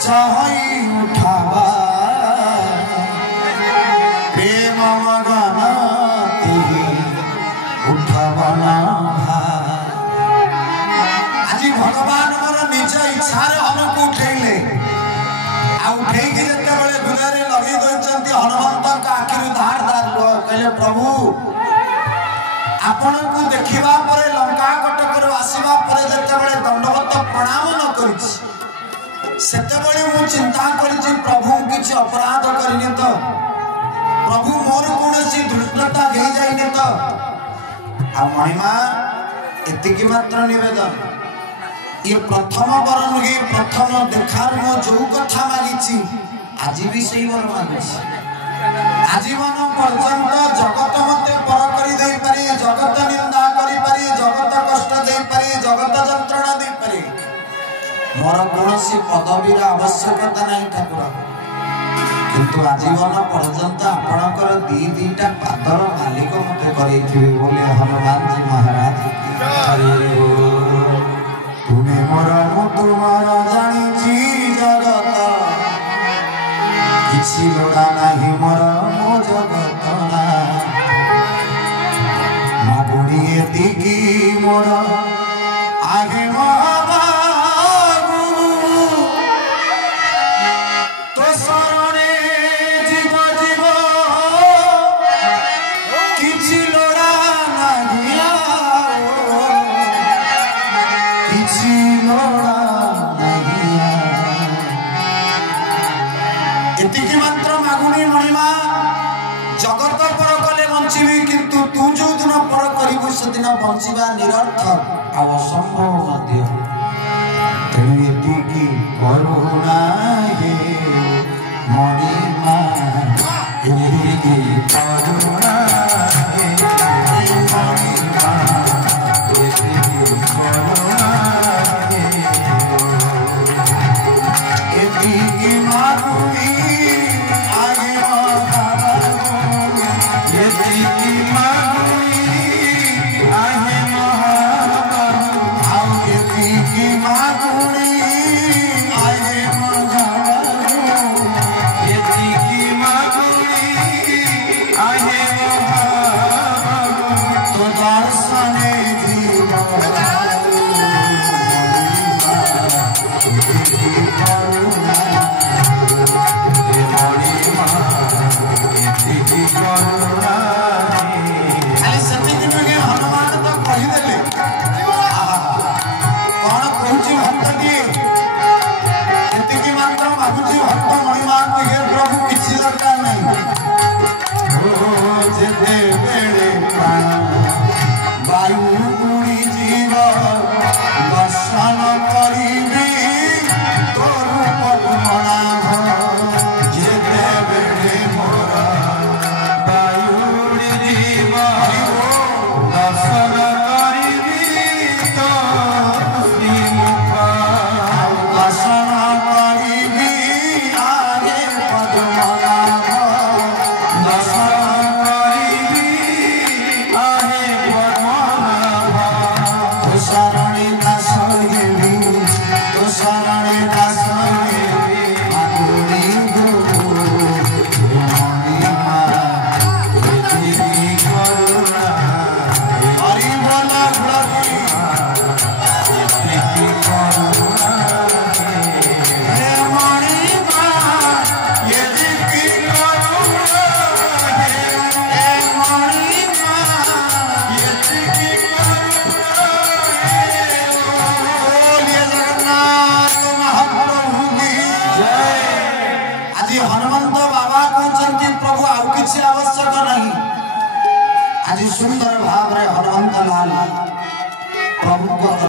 चाहई उठावा प्रेम मगना उठावना आज भगवान मोर निज इच्छार हमको उठेले आ उठेकी जते बेले गुजरे लगी दउचंती हनुमंत का आखिर धार धार लुह कहले प्रभु आपण को देखिबा परे लंका कटक आसवा परे जते बेले दंडवत प्रणाम न करिछि सेते बेले मु चिंता करिछि प्रभु किछि अपराध करिने तो प्रभु मोर कोनसी दुष्टता गई जाइने तो आ महिमा एतिकी मात्र निवेदन ये प्रथम वरण ये प्रथम देखार मो जो कथा मागिछि आज भी सही वर मागिछि आजीवन पर्यंत जगत मते पर करी दे पारे जगत निंदा करी पारे जगत कष्ट दे पारे जगत यंत्रणा दे पारे मोर कोनसी पदवीर आवश्यकता नहीं ठाकुर किंतु आजीवन पर्यंत आपणकर दीटा पादर मालिक मते करैथिबे बोले हनुमान जी महाराज हरि तुम्हें मोर मु तुमार जानिछि जगत किछि लोड़ा नाही मोर मो जगत ना मागुड़ी एतिकी मोर आगे महाबाबू तो शरणे जीव जीव किछि लोड़ा नाही किछि लोड़ा नाही एतिकी मात्र मागुनी महिमा जगत पर कले बंचीबी किंतु तू जो दिन पर करिबु से दिन बंचीबा निरर्थक आ असंभव मध्य तेणु एतिकी करुणा हे महिमा एतिकी करुणा हे महिमा एतिकी करुणा हे एतिकी मागुनी हनुमंत बाबा कहते प्रभु आउ किसी आवश्यक नहीं आज सुंदर भाव हनुमंत लाल प्रभु